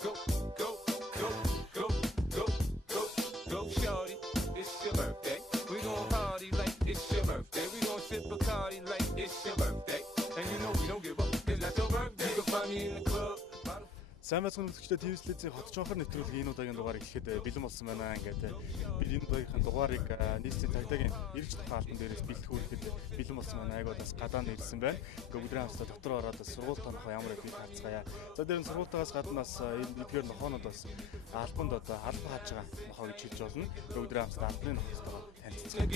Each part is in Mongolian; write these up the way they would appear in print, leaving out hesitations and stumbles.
Go, go, go, go, go, go, go, shorty. It's your birthday. We gon' party like it's your birthday. We gon' sip Bacardi like it's your birthday. And you know we don't give up, 'cause that's your birthday. You can find me in the club. Сайн байцгаана үзэгчдээ TV-ийн хотчонхор нэвтрүүлгийн энэ удаагийн дугаар эхлэхэд бэлэн болсон байна. Ингээд бид энэ удаагийнхын дугаарыг нийслэлийн цагдаагийн эргэж тухайн албан дээрээс бэлтгэхэд бэлэн болсон байна. Айгуу бас гадаа нэрсэн байна. Ингээд бүгдрийн хамтдаа дотор ороод сургууль тонохоо ямар байдгийг харцгаая. За дээр нь сургуультаагаас гадна бас энэ эдгээр нохоонод бас албанд одоо албан хааж байгаа нохоо гэж хэлж болно. Бүгдрийн хамтдаа албаны нохоостойгоо танилцсан.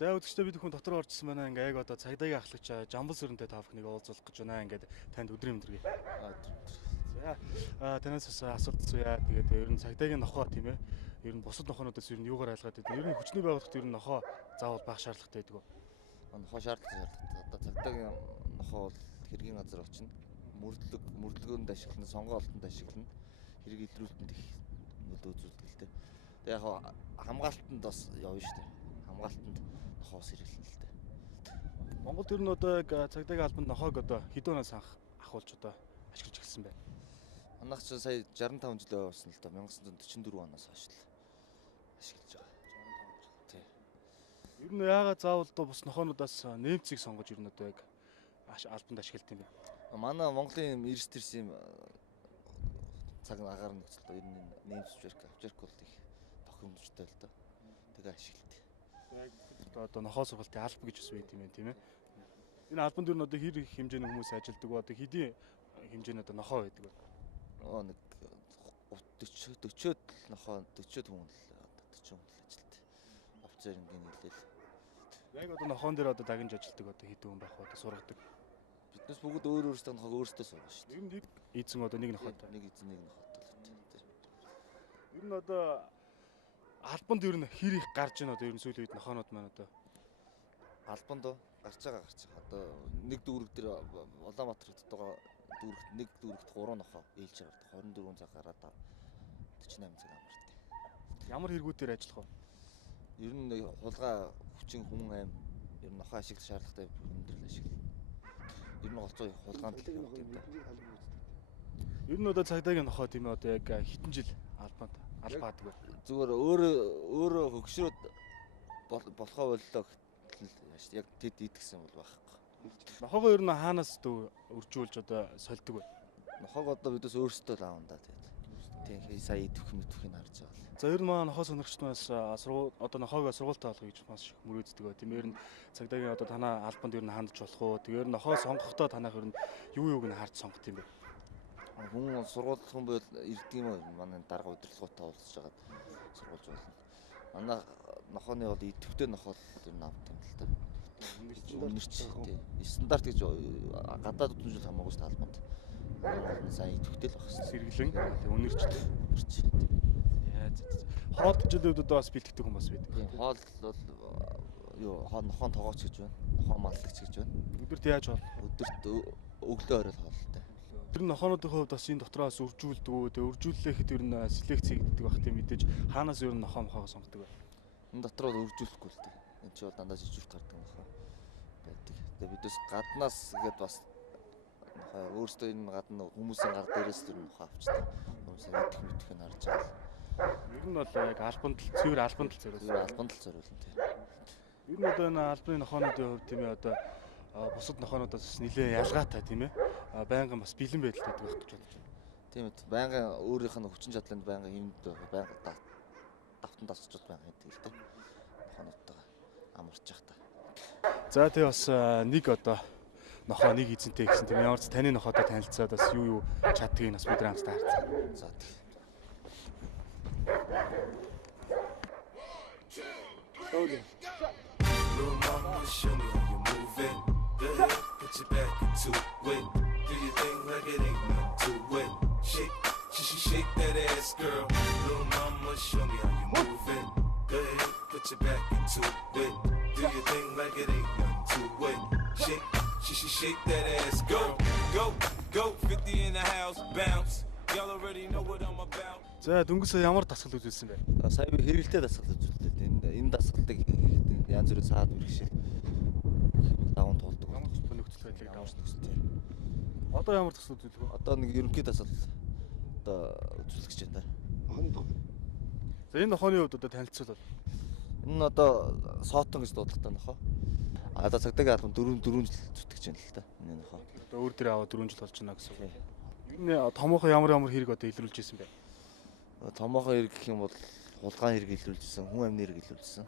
За үзэгчдээ бид бүхэн дотор орчихсон байна. Ингээ яг одоо цагдаагийн ахлагч Жамбал сүрэнтэй та бүхнийг уулзуулах гэж байна. Ингээд танд өдрийн мэндэргий. За танаас бас асуулт асууя. Тэгээд ер нь цагдаагийн нохоо тийм ээ. Ер нь бусад нохоонуудаас ер нь юугаар айлгаад байдаг? Ер нь хүчний байгууллагт ер нь нохоо заавал бага шаардлагатай байдаг уу? Нохоо шаардлагатай. Одоо цагдаагийн нохоо бол хэргийн газар очино. Мөрдлөгөөнд ашиглана, сонгоо олтонд ашиглана. Хэрэг илрүүлэлтэнд их нөлөө үзүүлдэг л дээ. Тэгээд яг хамгаалтанд бас явна шүү дээ. Хамгаалтанд нохоос хэрэглэн л дээ. Монголд ер нь одоо цагдаагийн албанд нохоог одоо хэдэн оноос ахуулж одоо ашиглаж эхэлсэн байна? Манайх ч сая 65 жилээ болсон л да. 1944 оноос хойш л ашиглаж байгаа. 65 жил. Тий. Ер нь яагаад заавал одоо бус нохоонуудаас нэмцийг сонгож ер нь одоо яг албанд ашиглалт юм бэ? Манай Монголын эрс тэрс юм цаг агаар нөхцөл ер нь нэмц авчирк бол их тохиромжтой л да. Тэгээ ашиглалт. Одоо нохоо сургалтын алба гэж бас байд юм байна тийм ээ. Энэ албанд ер нь одоо хэр их хэмжээний хүмүүс ажилдаг вэ? Одоо хэдийн хэмжээний одоо нохоо байдаг вэ? Нэг 40-од нохоо 40 хүн л одоо 40 хүн л ажилт. Офицер ингийн хэлээл. Яг одоо нохоон дээр одоо дагнж ажилдаг одоо хэдэн хүн байх вэ? Одоо сургадаг. Биднес бүгд өөрсдөө нохоог өөрсдөө сургана шүү дээ. Ер нь нэг эзэн одоо нэг нохоотой. Нэг эзэн нэг нохоотой л үү. Ер нь одоо албанд ер нь хэр их гарч ийн одоо ер нь сүүлийн үед нохоонууд маань одоо албанд гарч байгаа. Одоо нэг дүүрэг дээр Улаанбаатар хотод байгаа дүүрэгт нэг дүүрэгт 3 нохоо ээлж гардаг. 24 цаг гараад 48 цаг амардаг. Ямар хэрэгүүдээр ажиллах вэ? Ер нь хулгай хүчин хүн аим ер нь нохоо ашиглах шаардлагатай хүндрэл ашиглана. Ер нь голцоо хулгаанд л явдаг юм да. Ер нь одоо цагдаагийн нохоо тийм ээ одоо яг хэдэн жил албанд албаадаг вэ? Зүгээр өөрөө хөгшрөөд болохоо боллоо гэтэл яг тэд идгсэн бол байхгүй. Нохоогоо ер нь хаанаас дөө өржүүлж одоо сольдог вэ? Нохоог одоо бидээс өөрсдөө л аавна да тэгээд. Тийм сая идвэх мэдвэхийг харж байгаа. За ер нь маань нохоо сонирхч нас одоо нохоогоо сургуультай болгоё гэж маш их мөрөөддөг ба. Тийм ер нь цагдаагийн одоо танаа албанд ер нь хандж болох уу? Тэгээд нохоо сонгохдоо танах ер нь юуг нь харж сонгох юм бэ? Хүн сургууль бол ирдэг юм уу? Манай дарга удирдлагуудаа уулзж хагаад сургуулж болно. Манай нохооны бол идэвхтэй нохоо ер нь авдаг юм л та. Үнэрч тийм. Стандарт гэж гадаад үзүүл хамаагүй шүү дээ албанд. Сайн идэвхтэй л багс. Сэргэлэн үнэрч. Хоол төжилүүд одоо бас бэлтгэдэг хүн бас байдаг. Тийм. Хоол бол юу нохоон тоогооч гэж байна. Нохоон маллагч гэж байна. Өдөрт яаж хоол? Өдөрт өглөө орой хоолтой. Тэр нохоонуудын хувьд бас энэ дотроос үржүүлдэг үү? Тэгээ үржүүлэхэд ер нь селекц хийгддэг байх тийм мэдээж хаанаас ер нь нохоо мохоогоо сонгодог вэ? Энэ дотроо үржүүлэхгүй л дээ. Энд чи бол дандаа жижигт гардаг нохоо байдаг. Тэгээ бидээс гаднаас гээд бас нохоо өөрсдөө энэ гадна хүмүүсийн гар дээрээс тэр нохоо авчдаг. Хүмүүсээ идэх мэдхийг харж байгаа. Ер нь бол яг албанд л цэвэр албанд л зориулсан. Албанд л зориулсан тийм. Ер нь одоо энэ албаны нохоонуудын хувьд тийм ээ одоо бусад нохоонуудаас нэлээд ялгаатай тийм ээ. Байнгын бас бэлэн байдалтай байх гэж бодож байна. Тийм ээ. Байнгын өөрийнх нь хүчин чадланд байнгын юмд байнгын давтан тасчод байгаа гэдэг л дээ. Нохоонуудтайгаа амарч явах та. За тэгээ бас нэг одоо нохоо нэг эзэнтэй гэсэн тийм ямар ч таны нохоотой танилцаад бас юу чаддгийг бас бид хамтдаа харцгаа. За тийм. Little mama, show me how you moving. Good, put your back into it. Do your thing like it ain't nothing to it. Shake that ass, girl. Little mama, show me how you moving. Good, put your back into it. Do your thing like it ain't nothing to it. Shake that ass, go, go, go. 50 in the house, bounce. Y'all already know what I'm about. За дөнгөс ямар дасгал үзүүлсэн бэ? Сая би хэрэгэлтэй дасгал үзүүлдэг. Энэ дасгалтыг янз бүрийн саад бэрхшээл даван туулдаг. Ямар ч нөхцөл байдлыг даван нөхцөл. Одоо ямар төсөл үзүүлэх вэ? Одоо нэг ерөнхий дасгал одоо үзүүлэх гэж байна. За энэ нохооны хувьд одоо танилцуул бол. Энэ одоо соотон гэж дуудлагатай нохоо. Одоо цагдаагийн албан 4 жил зүтгэж байна л та. Энэ нохоо. Одоо өөр дээр аваад 4 жил болж байна гэсэн үг. Энэ томоохон ямар хэрэг одоо илрүүлж ирсэн бэ? Томоохон хэрэг гэх юм бол хулгайн хэрэг илрүүлжсэн, хүн амны хэрэг илрүүлжсэн.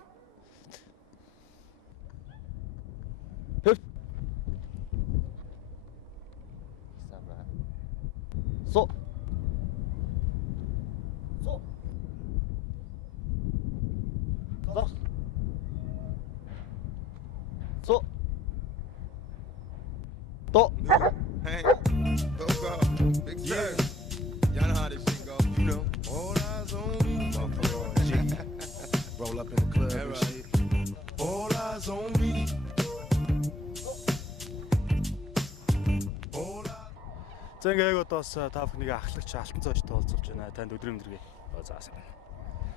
Со. So. To. Hey, go. Big yeah. Y'all know how this shit go. You know. All eyes on me. Roll up in the club and shit. All eyes on me. За ингээ яг одоо бас та бүхнийг ахлагч алтан цааштай уулзуулж байна. Танд өдрийн мэндийг заасан.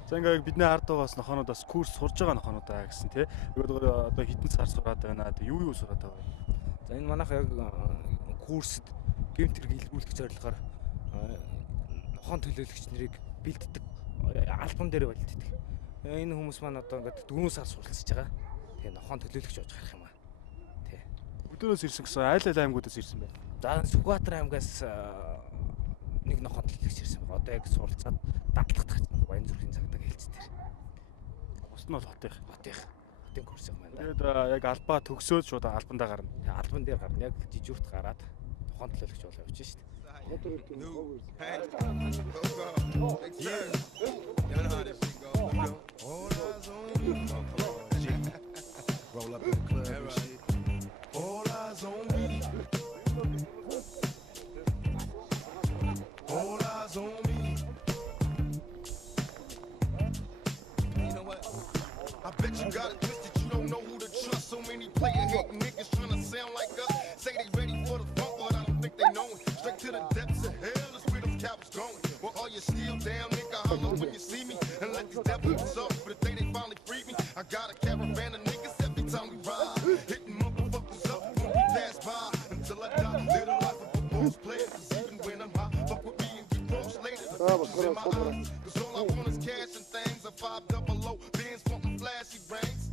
За ингээ бидний ард байгаас нохоонууд бас курс сурж байгаа нохоонуудаа гэсэн тий. Одоо хитэн сар сураад байна. Юу сураад байгаа вэ? За энэ манайх яг курсд гэмт хэрэг илрүүлэх зорилгоор нохон төлөөлөгч нарыг бэлддэг албан дээр бэлддэг. Энэ хүмүүс маань одоо ингээд 4 сар суралцж байгаа. Тэгээ нохон төлөөлөгч болж гарах юм аа. Тий. Өдөрөөс ирсэн гэсэн айл аймагуудаас ирсэн байна. За Сүхбаатар аймгаас нэг нохон төлөөлөгч ирсэн байна. Одоо яг суралцаад дадлах тач Баян зүрхийн цагдаа хэлцсэн тэр. Бус нь бол хотын курс юм байна. Тэгээд яг албаа төгсөөд шууд албандаа гарна. Албан дээр гарна. Яг жижигүрт гараад нохон төлөөлөгч болоо явж шít. Hey, go. Yeah. Y'all know how this shit go. You know. All eyes on me. Roll up in the club and shit. All eyes on me. All eyes on me. You know what? I bet you got it twisted. You don't know who to trust. So many player hating niggas trying to sound like us. Say they ready for the funk, but I don't think they know it. Straight to the depths of hell is where them cowards going. Well, are you still down, nigga? Holler when you see me and let these devils up. But the day they finally free me, I got a caravan of niggas every time we ride. Hitting motherfuckers up when we pass by until I die. Live the life of a boss player. 'Cause even when I'm high, fuck with me and get cross later. The pictures in my eyes. 'Cause all I want is cash and things. A 500 Benz wanting flashy brains.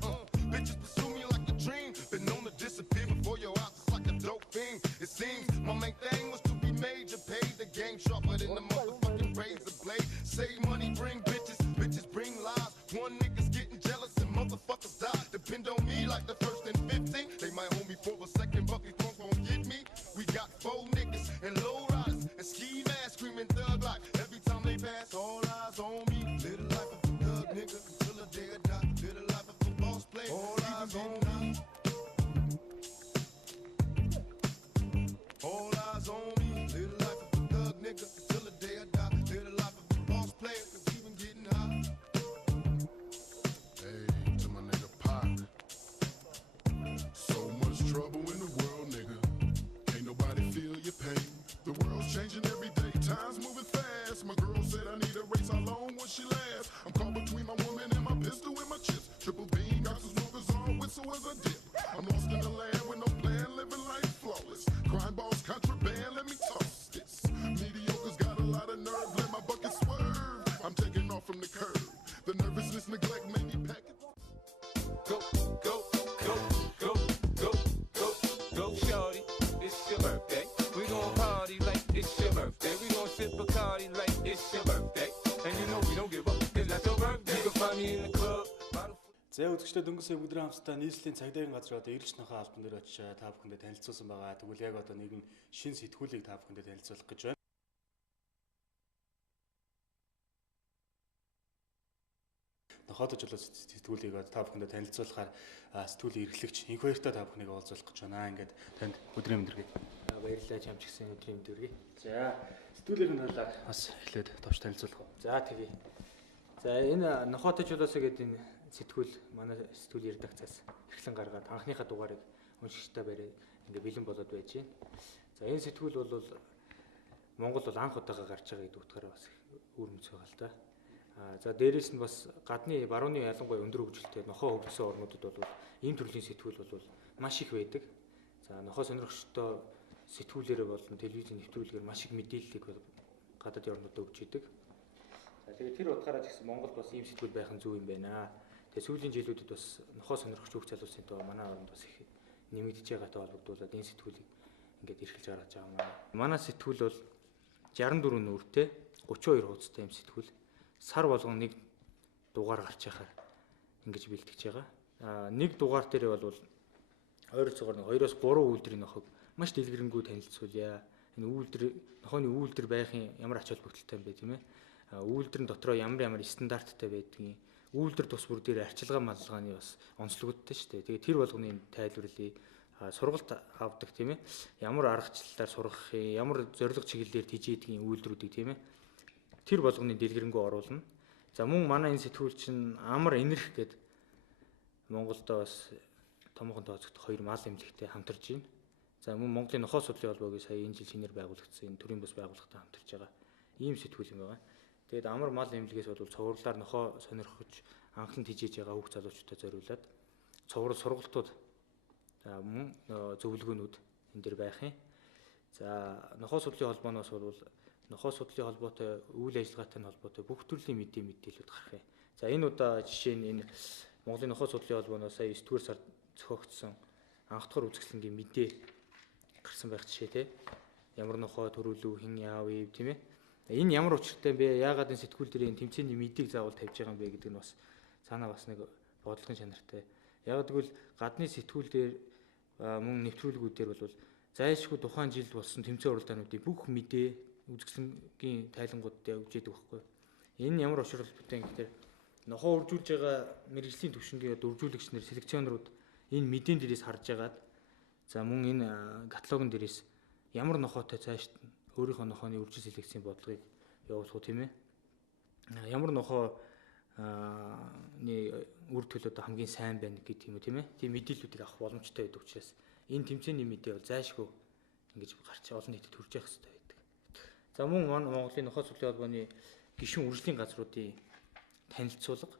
Bitches pursue me like a dream. Been known to disappear before your eyes. It's like a dope fiend. It seems my main thing was to be major. Paid the game sharper than the motherfucking razor blade. Save money, bring bitches. Bitches bring lies. One nigga's getting jealous and motherfuckers die. Depend on me like the first and 15. They might hold me for a second, but these punks won't get me. We got 4 niggas and low riders and ski masks screaming thug life. Every time they pass, all eyes on me. Live the life of a thug nigga until the day I die. Live the life of a boss player. All eyes on me. All eyes on me. Live the life of a thug nigga until the day I die. Live the life of a boss player, 'cause we been getting high. Hey, to my nigga Pac. So much trouble in the world, nigga. Can't nobody feel your pain. The world's changing every day, time's moving fast. My girl said I need a race, how long will she last? I'm caught between my woman and my pistol and my chips. Triple beam, got some smokers on, whistle as I dip. I'm lost in the land with no plan, living life flawless. Crime balls, contraband, let me toss this. Mediocre's got a lot of nerve, let my bucket swerve. I'm taking off from the curb. The nervousness, neglect made me pack it. Go, go, go, go, go, go, go, shorty. It's your birthday. We gon' party like it's your birthday. We gon' sip Bacardi like it's your birthday. And you know we don't give up, 'cause that's your birthday. You can find me in the club. За үзэгчдээ дөнгөж сая өдрийн хамтдаа нийслэлийн цагдаагийн газар одоо ирж нохоо албан дээр очиж та бүхэндээ танилцуулсан байгаа. Тэгвэл яг одоо нэгэн шин сэтгүүлийг та бүхэндээ танилцуулах гэж байна. Нохоодож болоо сэтгүүлийг та бүхэндээ танилцуулахаар сэтгүүлийн эрхлэгч инх баяртай та бүхнийг уулзуулах гэж байна. Ингээд танд өдрийн мэндийг. Баярлалаа чамч гисэн өдрийн мэндийг. За сэтгүүлэрийн талаар бас эхлээд товч танилцуулах уу. За тэгье. За энэ нохоотож болоосоо гэдэг энэ сэтгүүл манай сэтгүүл редакцаас эрхлэн гаргаад анхныхаа дугаарыг уншигчтай бариад ингээ бэлэн болоод байж байна. За энэ сэтгүүл бол Монгол бол анх удаага гарч байгаа гэдэг утгаараа бас үр мэдс байгаа л да. За дээрэс нь бас гадны барууны ялангуяа өндөр хөгжилтэй нохоо хөгжсөн орнуудад бол ийм төрлийн сэтгүүл бол маш их байдаг. За нохоо сонирхогчтой сэтгүүлээрээ болон телевизийн нэвтрүүлгээр маш их мэдээллийг гадаадын орнуудад өгч идэг. За тэгээд тэр утгаараа ч гэсэн Монголд бас ийм сэтгүүл байх нь зөв юм байна. Тэгээд сүүлийн жилүүдэд бас нохоо сонирхогч хүүхд залуусын тоо манай оронд бас их нэмэгдэж байгаатай холбогдуулаад энэ сэтгүүлийг ингээд эрхэлж гаргаж байгаа маань. Манай сэтгүүл бол 64 нүүртэй 32 хуудастай юм сэтгүүл. Сар болгон нэг дугаар гарч яхаар ингэж бэлтгэж байгаа. Нэг дугаар дээр бол ойролцоогоор 2-3 үйлдвэрийн нохог маш дэлгэрэнгүй танилцуулъя. Энэ үйлдвэр нохооны үйлдвэр байхын ямар ач холбогдолтой юм бэ тийм ээ. Үйлдвэрийн дотроо ямар стандарттай байдгийг, үйлдвэр тус бүр дээр арчилгаа маллагааны бас онцлогдтой шүү дээ. Тэгээ тэр болгоны тайлбарлыг сургалт авдаг тийм ээ. Ямар аргачлалаар сургах юм, ямар зорилго чиглэлээр тижээдгийн үйлдвэрүүдийг тийм ээ. Тэр болгоны дэлгэрэнгүй оруулна. За мөн манай энэ сэтгүүл чинь амар энерх гэдэг Монголдо бас томоохон тооцогдох 2 мал эмнэлэгтэй хамтарж байна. За мөн Монголын нохоо судлалын холбоогийн сая энэ жил шинээр байгуулагдсан энэ төрийн бас байгууллагатай хамтарж байгаа ийм сэтгүүл юм байна. Тэгээд амар мал эмнэлгээс бол цувралаар нохоо сонирхож анхлан тижээж байгаа хүүхд залуучуудаа зориулаад цуврал сургалтууд мөн зөвлөгөөнүүд энэ дэр байх юм. За нохоо судлалын холбооноос бол нохоо судлалын холбоотой үйл ажиллагаатай холбоотой бүх төрлийн мэдээлэлүүд гарах юм. За энэ удаа жишээ нь энэ Монголын нохоо судлалын холбооноос сая 9-р сард зохиогдсон анх дахь үзэсгэлэнгийн мэдээ гарсан байх жишээ те. Ямар нохоо төрүүлв, хэн яав тийм ээ. Энэ ямар учиртай бэ? Яагаад энэ сэтгүүл дээр энэ тэмцээний мэдийг заавал тавьж байгаа юм бэ гэдэг нь бас цаанаа бас нэг бодлогын чанартай. Яг гэвэл гадны сэтгүүл дээр мөн нэвтрүүлгүүд дээр бол зайлшгүй тухайн жилд болсон тэмцээн уралдаануудын бүх мэдээ үзэсгэлэнгийн тайлангуудад явж идэг байхгүй. Энэ ямар учир холбоотой юм гэхээр нохоо үржүүлж байгаа мэрэгжлийн төвшингийн үржүүлэгч нар селекционерууд энэ мэдэн дээрээс харж агаад за мөн энэ каталогын дээрээс ямар нохоотой цаашд өөрийнхөө нохооны үржил селекцийн бодлогыг явуулах уу тийм ээ. Ямар нохооны үр төлөө хамгийн сайн байна гэдэг юм уу тийм ээ. Тийм мэдээллүүдийг авах боломжтой байдаг учраас энэ тэмцээний мэдээ бол зайлшгүй ингэж гарч олон нийтэд хүрч явах хэрэгтэй байдаг. За мөн Монголын нохоо судлалын холбооны гишүүн үржлийн газруудын танилцуулга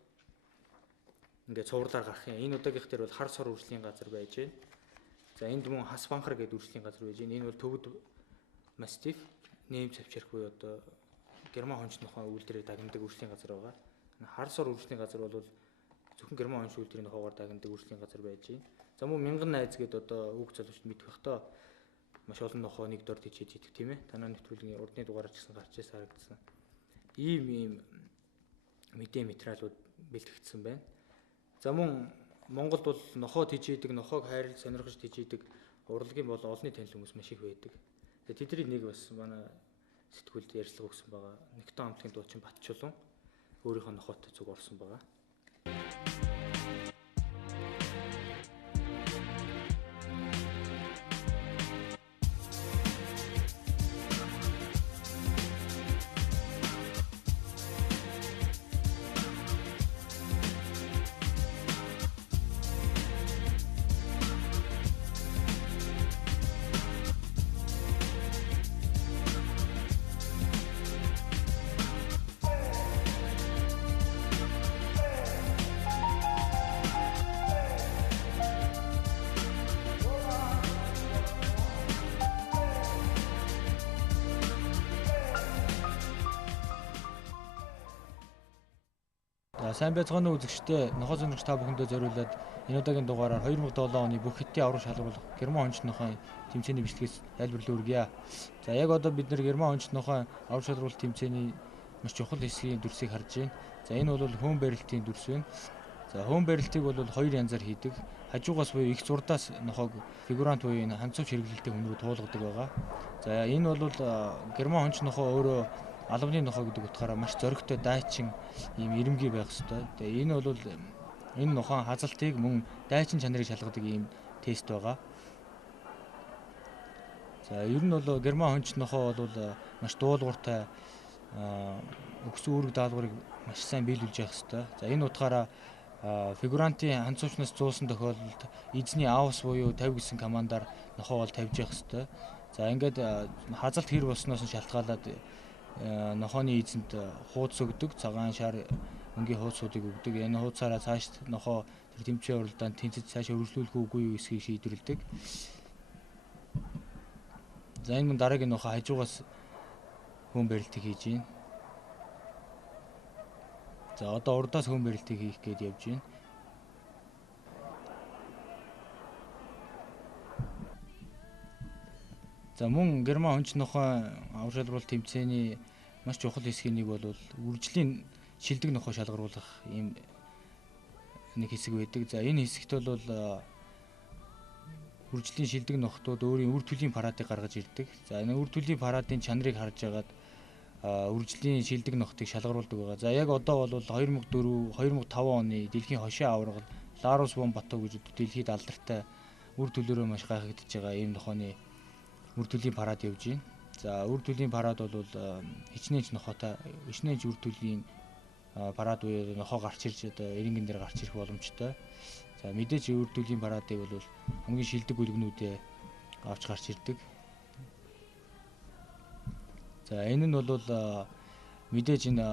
ингээд цувралаар гарах юм. Энэ удаагийнх дээр бол хар сор үржлийн газар байж байна. За энд мөн хас банхар гэдэг үржлийн газар байж байна. Энэ бол төвд мастиф нэмж авчрах буюу одоо герман хонч нохоо үйлдвэрээр дагнадаг үржлийн газар байгаа. Хар сор үржлийн газар бол зөвхөн герман хонч үйлдвэрийн нохоогоор дагнадаг үржлийн газар байж байна. За мөн мянган найз гэдэг одоо хүүхд залуучууд мэдэх бах тоо маш олон нохоо нэг дор тижээж идэг тийм ээ. Танаа нэвтрүүлгийн урдны дугаараар ч гэсэн гарч ирсэн харагдсан. Ийм мэдээ материалууд бэлтгэгдсэн байна. За мөн Монголд бол нохоо тижээдэг, нохоог хайрлаж сонирхож тижээдэг урлагийн бол олонний танил хүмүүс маш их байдаг. Тэгээд тэдний нэг бас манай сэтгүүлд ярьцлага өгсөн байгаа. Нэгтэн хамтлагийн дуучин Батчулан өөрийнхөө нохоотой зүг орсон байгаа. Сайн байцгаана уу үзэгчдээ. Нохоо сонирхогч та бүхэндээ зориулаад энэ удаагийн дугаараар 2007 оны бүх хэтийн аврах шалгуулах герман хонч нохоо тэмцээний бичлэгээс тайлбарлал өргөе. За яг одоо бид нэр герман хонч нохоо аврах шалгуулах тэмцээний маш чухал хэсгийн дүрсийг харж байна. За энэ бол хөөн барилтын дүрс байна. За хөөн барилтыг бол хоёр янзаар хийдэг. Хажуугаас буюу их зурдаас нохоог фигурант буюу энэ ханцууч хэрэглэлтэй хүн рүү туулгадаг байгаа. За энэ бол герман хонч нохоо өөрөө албаны нохоо гэдэг утгаараа маш зоригтой дайчин ийм ирэмгий байх ёстой. Тэгээ энэ бол энэ нохоо хазалтыг мөн дайчин чанарыг шалгадаг ийм тест байгаа. За ер нь бол герман хонч нохоо бол маш дуулууртай өгсөн үүрэг даалгаврыг маш сайн биелүүлж явах ёстой. За энэ утгаараа фигурантын ханцуучнаас зуусан тохиолдолд эзний аус буюу 50 гэсэн командаар нохоо бол тавьж явах ёстой. За ингээд хазалт хэр болсноос нь шалтгаалаад нохооны эзэнд хуудас өгдөг, цагаан шар өнгийн хуудсуудыг өгдөг. Энэ хуудасаараа цааш нохоо тэр тэмцээн уралдаанд тэнцэж цаашаа үргэлжлүүлэх үгүй юу эсхийг шийдвэрлэдэг. За энэ мөн дараагийн нохоо хажуугаас хөвөн барилтыг хийж байна. За одоо урдаас хөвөн барилтыг хийх гээд явж байна. За мөн герман хонч нохой авар шалгаруулалт тэмцээний маш чухал хэсгийн нэг бол үржлийн шилдэг нохой шалгаруулах ийм нэг хэсэг байдаг. За энэ хэсэгт бол үржлийн шилдэг нохтууд өөрийн үр төллийн парадыг гаргаж ирдэг. За энэ үр төллийн парадын чанарыг харж агаад үржлийн шилдэг нохтыг шалгаруулдаг байгаа. За яг одоо бол 2004 2005 оны дэлхийн хошин аварга Ларус Вон Бату гэж дэлхийд алдартай үр төлөөрөө маш гайхагдж байгаа ийм нохооны үр төллийн парад явж байна. За үр төллийн парад бол хичнээн нохоотой хичнээн үр төллийн парад буюу нохоо гарч ирж одоо эрингэн дээр гарч ирэх боломжтой. За мэдээж үр төллийн парадыг бол хамгийн шилдэг бүлгнүүдээ авч гарч ирдэг. За энэ нь бол мэдээж энэ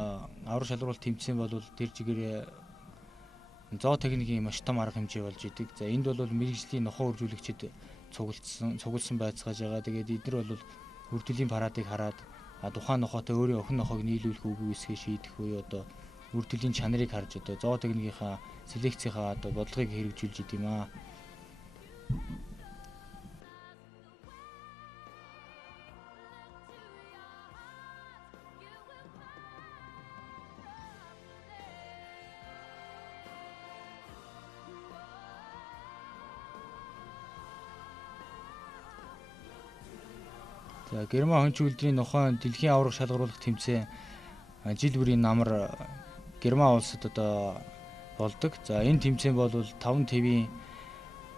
авар шалгаруулалт тэмцээн бол тэр чигээр зоо техникийн маш том арга хэмжээ болж идэг. За энд бол мэрэгжлийн нохоо үржүүлэгчид цугласан байцгааж байгаа. Тэгээд эдгээр бол үр төллийн парадыг хараад тухайн нохоотой өөрийн охин нохоог нийлүүлэх үгүй эсгээ шийдэх буюу одоо үр төллийн чанарыг харж одоо зоо техникийнхаа селекцийнхаа одоо бодлогыг хэрэгжүүлж идэм аа. За герман хонч үйлдвэрийн нохой дэлхийн аварга шалгаруулах тэмцээн жил бүрийн намар герман улсад одоо болдог. За энэ тэмцээн бол 5 твийн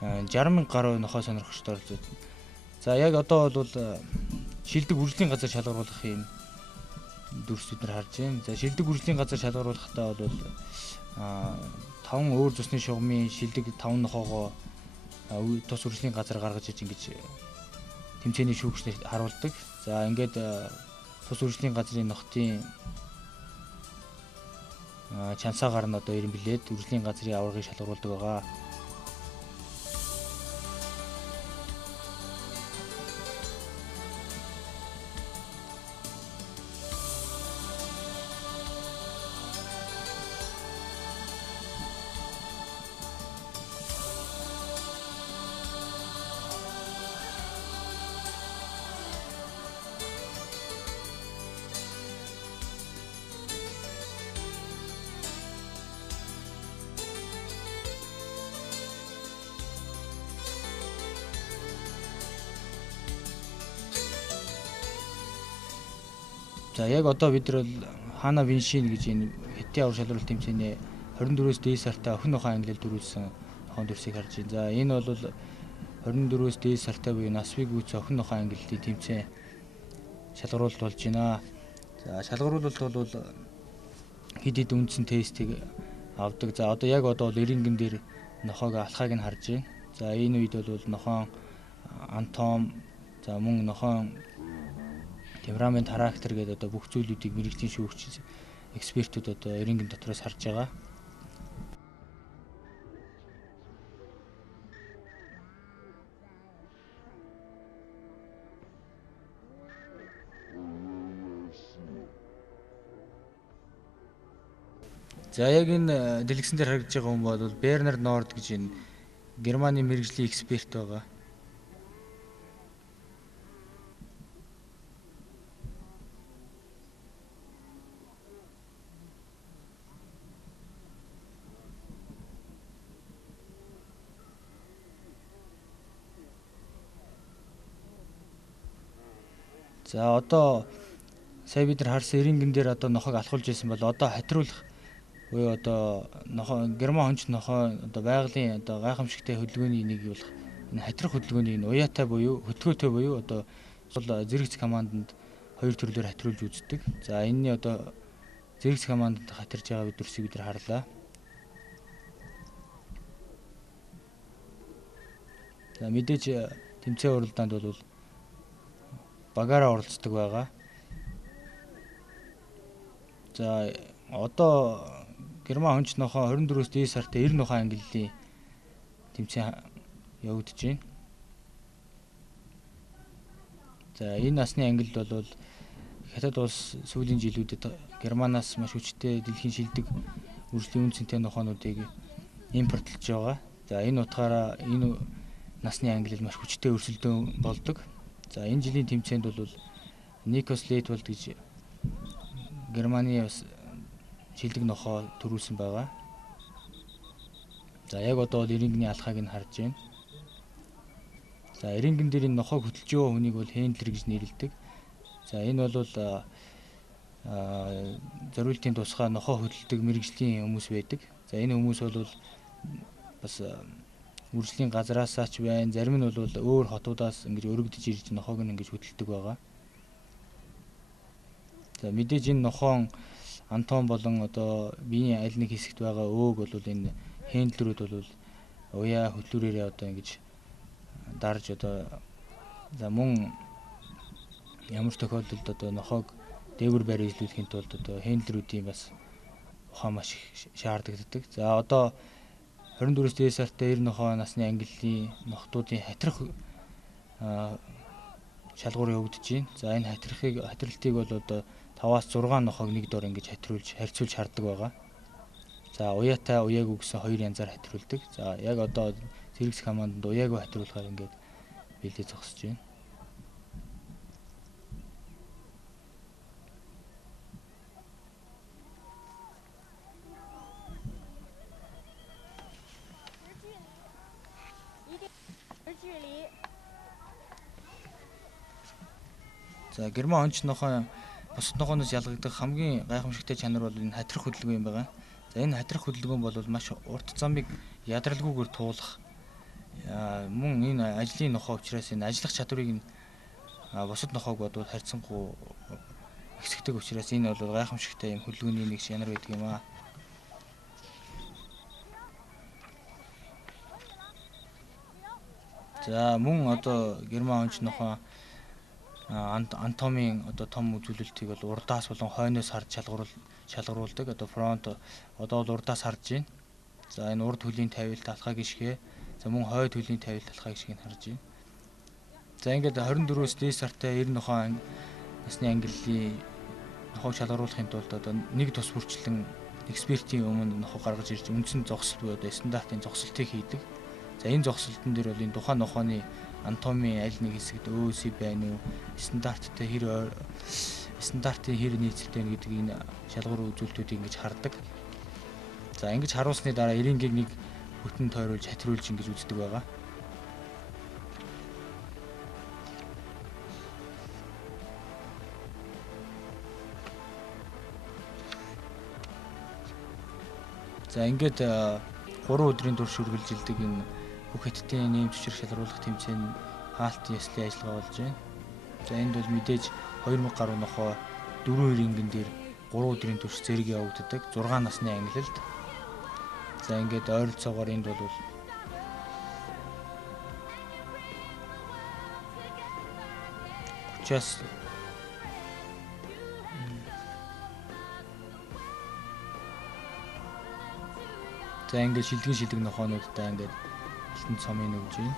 60,000 гаруй нохой сонирхогчдод орж байна. За яг одоо бол шилдэг үржлийн газар шалгаруулах юм дүрс бид нар харж байна. За шилдэг үржлийн газар шалгаруулахдаа бол 5 өөр цусны шугамын шилдэг 5 нохоогоо тус үржлийн газар гаргаж иж ингэж тэмцээний шүүгчнэр харуулдаг. За ингээд тус үржлийн газрын нохтын чансаагаар нь одоо ирэн билээд үржлийн газрын аваргыг шалгаруулдаг байгаа. За яг одоо бид нар Хана Виншин гэж энэ хэтийн авар шалгаруулалт тэмцээний 24-өөс дээд сартай охин нохой ангилал дөрүүлсэн нохойн дүрсийг харж байна. За энэ бол 24-өөс дээд сартай буюу насвыг үүс охин нохой ангиллын тэмцээн шалгаруулалт болж байна. За шалгаруулалт бол хэд хэд үндсэн тестийг авдаг. За одоо яг одоо бол эрингэн дээр нохойг алхааг нь харж байна. За энэ үед бол нохойн антом за мөн нохойн темперамент характер гэдэг одоо бүх зүйлүүдийг мэрэгжлийн шүүгч экспертүүд одоо эрингэн дотроос харж байгаа. За яг энэ дэлгэцэн дээр харагдж байгаа хүн бол Бернард Норд гэж энэ Германы мэрэгжлийн эксперт байгаа. За одоо сая бид нар харсан эрингэн дээр одоо нохойг алхуулж байсан бол одоо хатируулах буюу одоо нохой герман хонч нохой одоо байгалийн одоо гайхамшигтай хөдөлгөөний нэг болох энэ хатирах хөдөлгөөний энэ уяатай буюу хөтгөөтэй буюу одоо зэрэгц команданд хоёр төрлөөр хатируулж үздэг. За энэний одоо зэрэгц команданд хатирж байгаа дүрсийг бид нар харлаа. За мэдээж тэмцээн уралдаанд бол багаараа оролцдог байгаа. За одоо герман хонч нохой 24-өөс дээд сартай 90 нохой ангиллын тэмцээн явагдаж байна. За энэ насны ангилд бол хятад улс сүүлийн жилүүдэд Германаас маш хүчтэй дэлхийн шилдэг үржлийн үнцэнтэй нохоонуудыг импортлж байгаа. За энэ утгаараа энэ насны ангилал маш хүчтэй өрсөлдөөн болдог. За энэ жилийн тэмцээнд бол Nikos Leitwald гэж Германы бас шилдэг нохоо төрүүлсэн байгаа. За яг одоо бол эрингний алхааг нь харж байна. За эрингэн дээр энэ нохоог хөтлж байгаа хүнийг бол хендлер гэж нэрлэдэг. За энэ бол зориултын тусгай нохоо хөдөлдөг мэрэгжлийн хүмүүс байдаг. За энэ хүмүүс бол бас үржлийн газраасаа ч байна. Зарим нь бол өөр хотуудаас ингэж өргөдөж ирж нохоог нь ингэж хөдөлдөг байгаа. За мэдээж энэ нохоон Антон болон одоо биеийн аль нэг хэсэгт байгаа өөг бол энэ хендлерүүд бол уяа хөтлүүрээрээ одоо ингэж дарж одоо за мөн ямар тохиолдолд одоо нохоог дээгүр байр излүүлэхийн тулд одоо хендлерүүдийн бас ухаан маш их шаардагддаг. За одоо 24-с дээш сартай 90 нохоо насны ангиллын нохтуудын хатрах шалгуур явагдаж байна. За энэ хатралтыг бол одоо 5-аас 6 нохоог нэг дор ингэж харьцуулж харддаг байгаа. За уяатай уяагүй гэсэн хоёр янзаар хатруулдаг. За яг одоо зэрэгс команданд уяагүй хатруулахаар ингээд бэлдээ зогсож байна. За герман онч нохоо бусад нохооноос ялгагдах хамгийн гайхамшигтай чанар бол энэ хатрах хөдөлгөөн юм байна. За энэ хатрах хөдөлгөөн бол маш урт замыг ядралгүйгээр туулах мөн энэ ажлын нохоо учраас энэ ажиллах чадварыг бусад нохоог бодвол харьцангуй ихсгдэг учраас энэ бол гайхамшигтай юм хөдөлгөөний нэг чанар байдаг юм аа. За мөн одоо герман онч нохоо Антомын одоо том үзүүлэлтийг бол урдаас болон хойноос харж шалгаруулдаг. Одоо фронт одоо бол урдаас харж байна. За энэ урд хөлийн тавилт алхаа гიშгэ. За мөн хойд хөлийн тавилт алхаа гიშгийг харж байна. За ингээд 24-с дээш сартай 90 нохоо насны ангиллын нохоог шалгаруулахын тулд одоо нэг тус бүрчлэн экспертийн өмнө нохоо гаргаж ирж үндсэн зогсолт буюу одоо стандартын зогсолтыг хийдэг. За энэ зогсолтон дээр бол энэ тухайн нохооны анатомийн аль нэг хэсэгт өөсөй байна уу, стандарттай стандартын хэр нийцэлтэй гэдэг энэ шалгуур үзүүлэлтүүдийг ингэж хардаг. За ингэж харуулсны дараа эрингийг нэг бүтэн тойруулж хатруулж ингэж үздэг байгаа. За ингээд 3 өдрийн турш үргэлжилдэг энэ бүх хэдтийн нэм чичрэх шалгаруулах тэмцээн хаалтын яслын ажиллагаа болж байна. За энд бол мэдээж 2000 гаруй нохоо 4 рингэн дээр 3 өдрийн турш зэрэг явагддаг 6 насны ангилалд. За ингээд ойролцоогоор энд бол учраас за ингээд шилдэг нохоонуудтай ингээд алтан цомын өгж байна.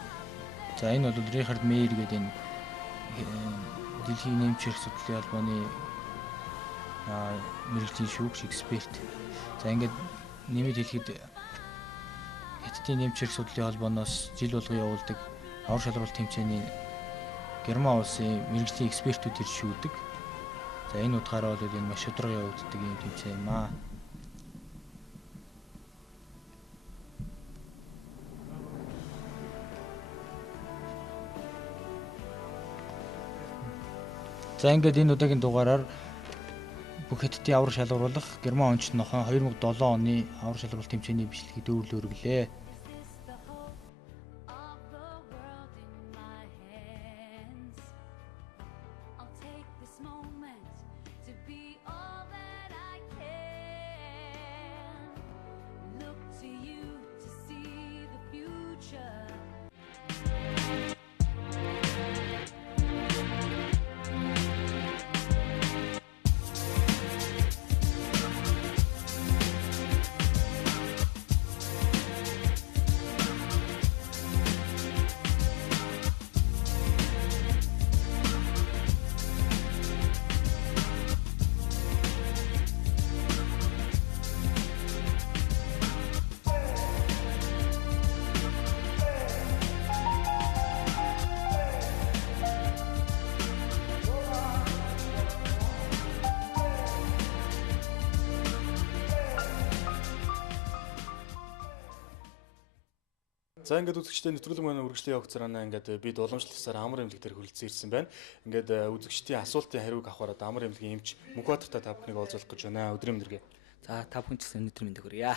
За энэ бол Рихард Мейер гэдэг энэ дэлхийн нэмчрэх судлалын холбооны мэрэгжлийн шүүгч эксперт. За ингээд нэмэт хэлэхэд Хятадын нэмчрэх судлалын холбооноос жил болгон явуулдаг авар шалгаруулалт тэмцээний Герман улсын мэрэгжлийн экспертүүд ирж шүүдэг. За энэ утгаараа бол энэ маш шударга явагддаг юм тэмцээн юм аа. За ингээд энэ удаагийн дугаараар бүх Хятадын авар шалгаруулах герман онч нохоо 2007 оны авар шалгаруулалт тэмцээний бичлэгийг дүүрлээ өргөлээ. За ингээд үзэгчдийн нэвтрүүлэг маань үргэлжлэн явах цаанаа ингээд бид уламжлалсаар амар эмнэлэг дээр хүрэлцэн ирсэн байна. Ингээд үзэгчдийн асуултын хариуг авахаар амар эмнэлгийн эмч Мөнхбаатартай та бүхнийг олзуулах гэж байна. Өдрийн мэндэргээ. За та бүхэн ч гэсэн өнөөдөр мэндийг хүргье.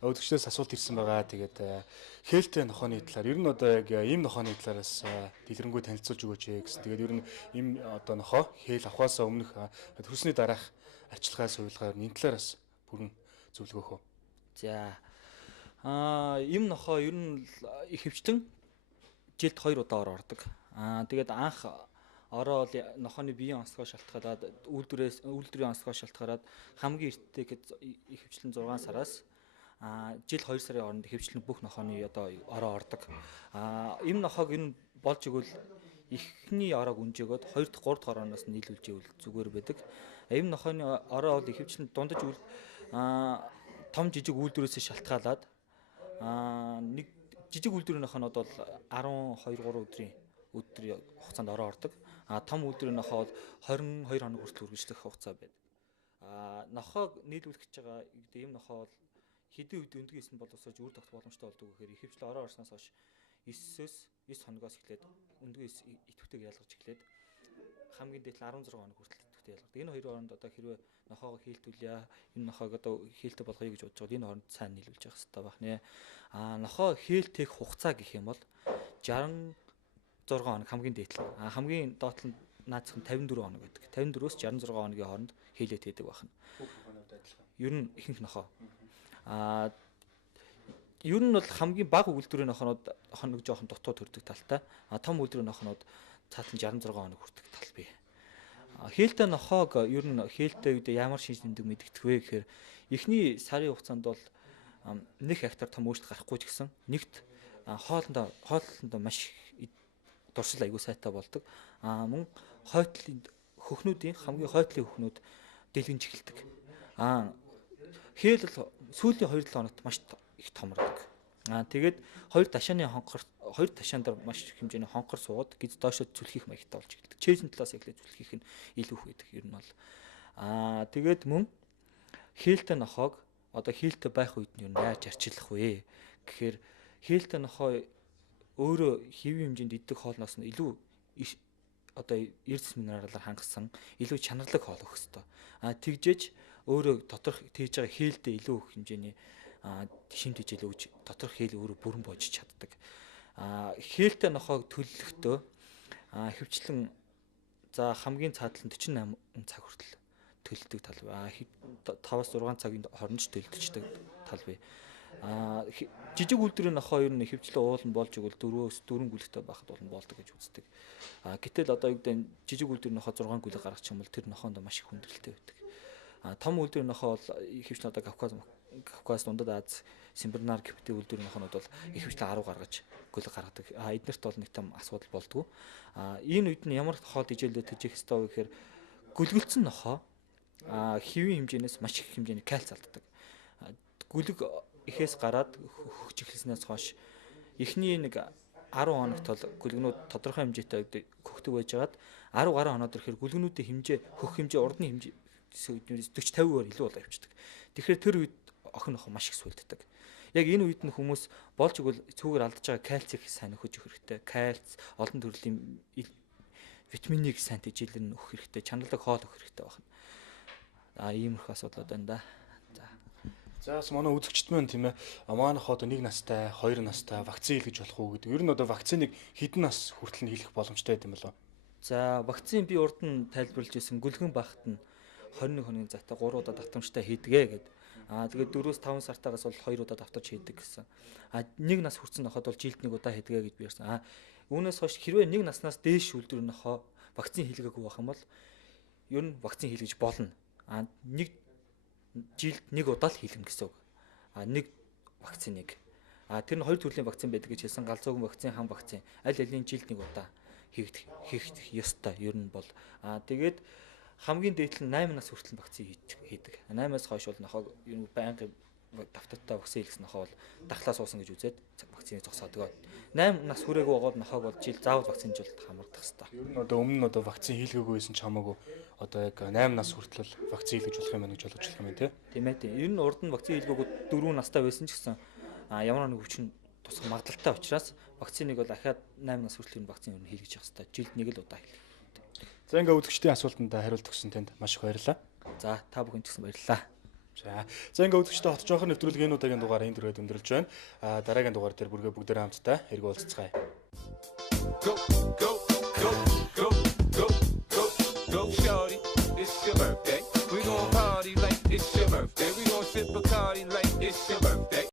Үзэгчдээс асуулт ирсэн байгаа. Тэгээд хээлтэй нохооны талаар ер нь одоо яг ийм нохооны талаараас дэлгэрэнгүй танилцуулж өгөөч гэсэн. Тэгээд ер нь ийм одоо нохоо хээл авахаас өмнөх төрсний дараах арчилгаа сувилгаар энэ талаараас бүрэн зөвлөгөөх үү. За им нохоо ер нь ихэвчлэн жилд 2 удаа ордог. Тэгээд анх ороод нохооны биеийн онцгой шалтгаалаад үйлдвэрийн онцгой шалтгаалаад хамгийн эртдээ ихэвчлэн 6 сараас жил 2 сарын хооронд ихэвчлэн бүх нохооны одоо ороо ордог. Им нохоог энэ болж игэл эхний ороог үнжээгөөд 2 дахь 3 дахь орооноос нийлүүлж ивэл зүгээр байдаг. Им нохооны ороо бол ихэвчлэн дундаж том жижиг үйлдвэрээс шалтгаалаад нэг жижиг үйлдвэрийн нохоонод бол 12-3 өдрийн хугацаанд ороо ордог. Том үйлдвэрийн нохоо бол 22 хоног хүртэл үргэлжлэх хугацаа байдаг. Нохоог нийлүүлэх гэж байгаа ийм нохоо бол хэдийн үед өндгөө исэн боловсрож үр тогтох боломжтой болдог гэхээр ихэвчлэн ороо орсноос хойш 9 хоногоос эхлээд өндгөө идэвхтэйг ялгаж эхлээд хамгийн дээд 16 хоног хүртэл идэвхтэй ялгардаг. Энэ хоёр хооронд одоо хэрвээ нохоогоо хийлтүүлье, энэ нохоог одоо хийлтэ болгоё гэж бодож байгаа энэ хооронд сайн нийлүүлж явах хэрэгтэй байх нэ. Нохоо хийлтэх хугацаа гэх юм бол 66 хоног хамгийн дээдлэг. Хамгийн доотлол наацхан 54 хоног байдаг. 54-өөс 66 хоногийн хооронд хийлэт хийдэг байна. Ер нь ихэнх нохоо. Ер нь бол хамгийн бага үйлдвэрийн нохонууд хоног жоохон дутуу төрдөг талтай. Том үйлдвэрийн нохонууд цаатан 66 хоног хүрдэг тал бий. Хийлтэй нохоог ер нь хийлтэй үед ямар шинж тэмдэг мэдэгдэх вэ гэхээр эхний сарын хугацаанд бол 1 хектар том өөрчлөлт гарахгүй ч гэсэн нэгт хооллолтонд маш дурсал аягүй сайтай болдог. Мөн хойтлын хөхнүүдийн хамгийн хойтлын хөхнүүд дэлгэнж эхэлдэг. Хээл бол сүүлийн 2-7 хоногт маш их томордог. Тэгээд хоёр ташаан дээр маш их хэмжээний хонхор суугаад гиз доошоо зүлхийх маягтай болж эхэлдэг. Чэйзэн талаас эхлээд зүлхийх нь илүү их байдаг ер нь бол. Тэгээд мөн хээлтэй нохоог одоо хээлтэй байх үед нь яаж арчилах вэ гэхээр хээлтэй нохоо өөрөө хэвийн хэмжээнд иддэг хоолноос нь илүү одоо эрдэс минералаар хангасан илүү чанарлаг хоол өгөх ёстой. Тэгжээж өөрөө доторх тэгж байгаа хээлдээ илүү их хэмжээний шимт хичээл өгж доторх хээл өөрөө бүрэн боожиж чаддаг. Хээлтэй нохоог төлөлөхдөө хөвчлэн за хамгийн цаадлан 48 цаг хүртэл төлөлдөг тал бай. 5-6 цагийн хооронд төлөлдөжтэй тал бай. Жижиг үйлдвэрийн нохоо ер нь хөвчлэн уулан болж игэл 4-4 гүлэгтэй байхад болно болдог гэж үздэг. Гэтэл одоо юу гэдэг жижиг үйлдвэрийн нохоо 6 гүлэг гаргачих юм бол тэр нохоонд маш их хүндрэлтэй байдаг. Том үйлдвэрийн нохоо бол ихэвчлэн одоо Кавказ, Дундад Аз, Симбирнар гэвтэй үйлдвэрийн нохоонууд бол ихэвчлэн 10 гаргаж гүлэг гаргадаг. Эднэрт бол нэг том асуудал болдгоо. Энэ үед нь ямар хоол ижээлдээ төжих ёстой вэ гэхээр гүлгэлцэн нохоо хэвийн хэмжээнээс маш их хэмжээний кальц алддаг. Гүлэг ихээс гараад хөгж эхэлснээс хойш эхний нэг 10 хоногт бол гүлгнүүд тодорхой хэмжээтэй хөгдөг байжгаад 10 гаруй хоноод ирэхээр гүлгнүүдийн хэмжээ хөх хэмжээ урдны хэмжээ 40-50%-аар илүү болоо явчихдаг. Тэгэхээр тэр үед охин нохоо маш их сүйлддэг. Яг энэ үед нь хүмүүс болж игэл цүүгээр алдаж байгаа кальцийг сайн өгөх хэрэгтэй. Кальц, олон төрлийн витаминыг сайн тэжээлэн өгөх хэрэгтэй. Чанарлагын хоол өгөх хэрэгтэй байна. Иймэрхүү асуудлууд байна да. За манай үзэгчд маань тийм ээ манайх одоо 1 настай, 2 настай вакцин хийлгэж болох уу гэдэг. Ер нь одоо вакциныг хэдэн нас хүртэл нь хийлгэх боломжтой байт юм болов? За вакцин би урд нь тайлбарлаж ирсэн гүлгэн багт нь 21 хоногийн зайтай 3 удаа давтамжтай хийдгээ гэд. Тэгээд 4-5 сартаагаас бол 2 удаа давтарч хийдэг гэсэн. 1 нас хүрсэн ноход бол жилд 1 удаа хийдгээ гэж би ярьсан. Үүнээс хойш хэрвээ 1 наснаас дээш үйлдвэрийн нохоо вакцин хийлгээгүй байх юм бол ер нь вакцин хийлгэж болно. Нэг жилд 1 удаа л хийлгэн гэсэн үг. Нэг вакциныг. Тэр нь 2 төрлийн вакцин байдаг гэж хэлсэн. Галзуугийн вакцин, хам вакцин. Аль алийн жилд 1 удаа хийх ёстой ер нь бол. Тэгээд хамгийн дээдл нь 8 нас хүртэл вакцин хийдэг. 8-аас хойш бол нохоо ер нь байнгын давтартай вакцин хийлгсэн нохоо бол дархлаа суусан гэж үзээд вакциныг зогсоодог. 8 нас хүрээгүй байгаад нохоог бол жил заавал вакцинжуулалт хамрагдах хэрэгтэй. Ер нь одоо өмнө нь одоо вакцин хийлгээгүй байсан ч хамаагүй одоо яг 8 нас хүртэл вакцин хийлгэж болох юм байна гэж ойлгож болох юм тий. Тийм ээ. Ер нь урд нь вакцин хийлгээгүй 4 настай байсан ч гэсэн ямар нэг өвчин босох магадлалтай учраас вакциныг бол ахаад 8 нас хүртэл вакцин юу хийлгэж явах хэрэгтэй. Жилд нэг л удаа хийлгэх. За ингээ үзэгчдийн асуултанд хариулт өгсөн танд маш их баярлалаа. За та бүхэнд ч гэсэн баярлалаа. За ингээ үзэгчдээ хот жоохор нэвтрүүлгийн энэ удаагийн дугаар энэ төрөйд өндөрлж байна. Дараагийн дугаар дээр бүргээ бүгдээрээ хамтдаа эргүүлцгээе. Go, go.